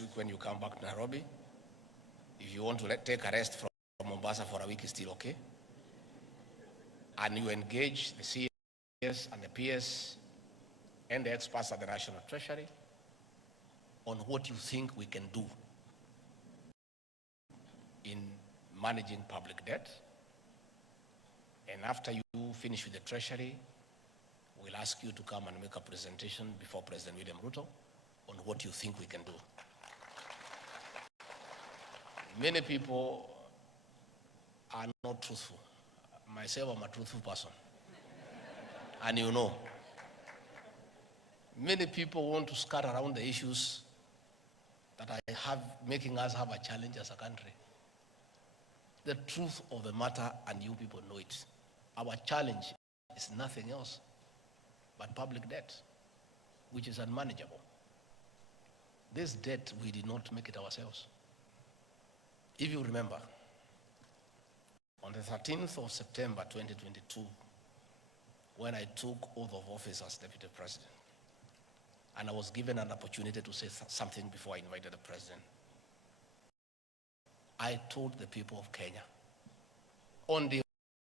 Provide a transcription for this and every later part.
week when you come back to Nairobi. If you want to take a rest from Mombasa for a week, it's still okay. And you engage the CS and the PS and the experts at the National Treasury on what you think we can do in managing public debt. And after you finish with the Treasury, we'll ask you to come and make a presentation before President William Ruto on what you think we can do. Many people are not truthful. Myself, I'm a truthful person. And you know, many people want to skirt around the issues that making us have a challenge as a country. The truth of the matter, and you people know it. Our challenge is nothing else but public debt, which is unmanageable. This debt, we did not make it ourselves. If you remember, on the 13th of September 2022, when I took oath of office as Deputy President, and I was given an opportunity to say something before I invited the President, I told the people of Kenya, on day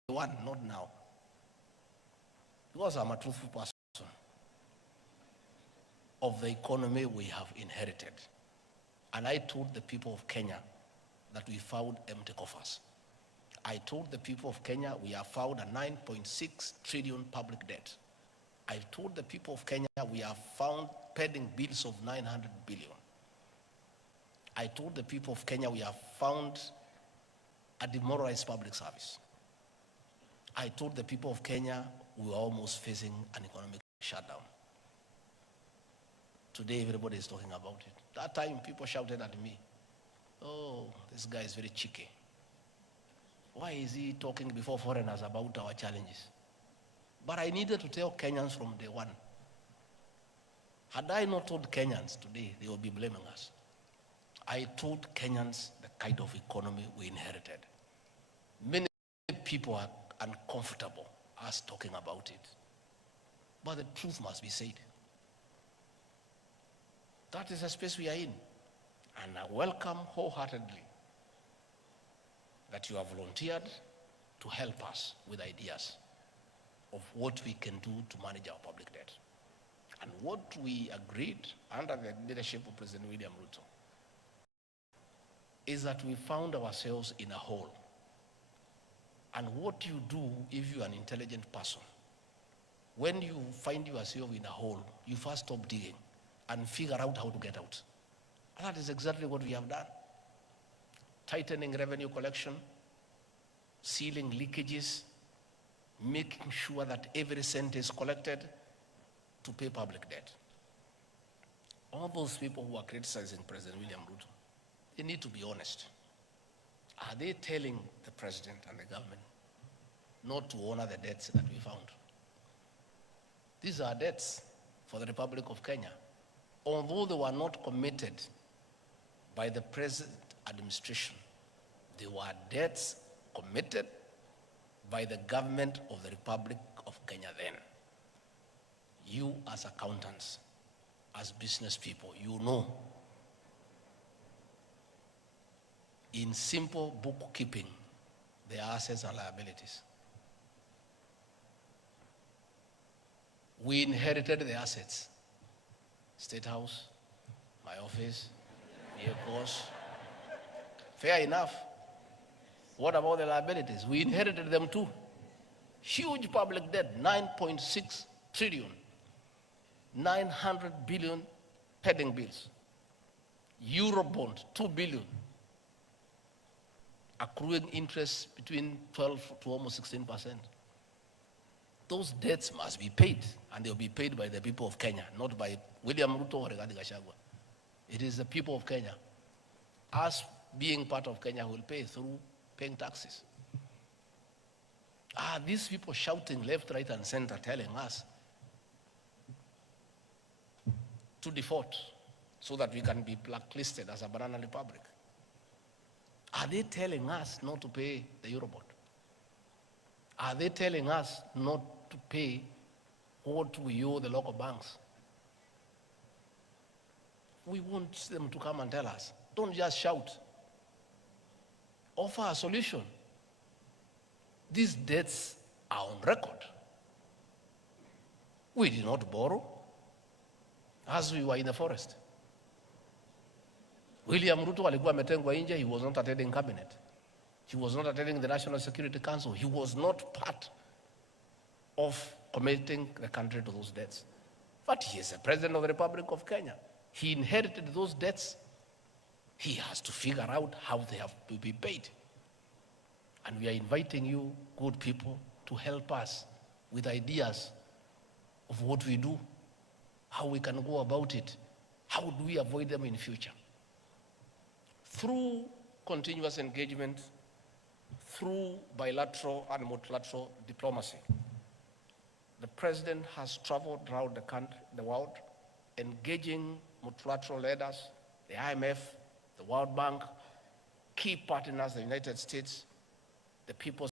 one, not now, because I'm a truthful person, of the economy we have inherited. And I told the people of Kenya that we found empty coffers. I told the people of Kenya we have found a 9.6 trillion public debt. I told the people of Kenya we have found pending bills of 900 billion. I told the people of Kenya we have found a demoralized public service. I told the people of Kenya we were almost facing an economic shutdown. Today everybody is talking about it. That time people shouted at me, oh, this guy is very cheeky. Why is he talking before foreigners about our challenges? But I needed to tell Kenyans from day one. Had I not told Kenyans today, they would be blaming us. I told Kenyans the kind of economy we inherited. Many people are uncomfortable us talking about it. But the truth must be said. That is the space we are in. And I welcome wholeheartedly that you have volunteered to help us with ideas of what we can do to manage our public debt. And what we agreed under the leadership of President William Ruto is that we found ourselves in a hole. And what you do if you're an intelligent person, when you find yourself in a hole, you first stop digging and figure out how to get out. And that is exactly what we have done. Tightening revenue collection, sealing leakages, making sure that every cent is collected to pay public debt. All those people who are criticizing President William Ruto, they need to be honest. Are they telling the president and the government not to honor the debts that we found? These are debts for the Republic of Kenya. Although they were not committed by the present administration, they were debts committed by the government of the Republic of Kenya then. You as accountants, as business people, you know, in simple bookkeeping, there are assets and liabilities. We inherited the assets. State House, my office, vehicles. Fair enough. What about the liabilities? We inherited them too. Huge public debt, 9.6 trillion, 900 billion pending bills. Eurobond, 2 billion. Accruing interest between 12 to almost 16%. Those debts must be paid, and they'll be paid by the people of Kenya, not by William Ruto or Gachagua. It is the people of Kenya. Us being part of Kenya will pay through paying taxes. These people shouting left, right, and center telling us to default so that we can be blacklisted as a banana republic. Are they telling us not to pay the Eurobond? Are they telling us not to pay what we owe the local banks? We want them to come and tell us. Don't just shout. Offer a solution. These debts are on record. We did not borrow as we were in the forest. William Ruto alikuwa ametengwa nje. He was not attending cabinet. He was not attending the National Security Council. He was not part of committing the country to those debts. But he is the president of the Republic of Kenya. He inherited those debts. He has to figure out how they have to be paid. And we are inviting you, good people, to help us with ideas of what we do, how we can go about it, how do we avoid them in future. Through continuous engagement, through bilateral and multilateral diplomacy, the president has traveled around the country, the world, engaging multilateral leaders, the IMF, the World Bank, key partners, the United States, the People's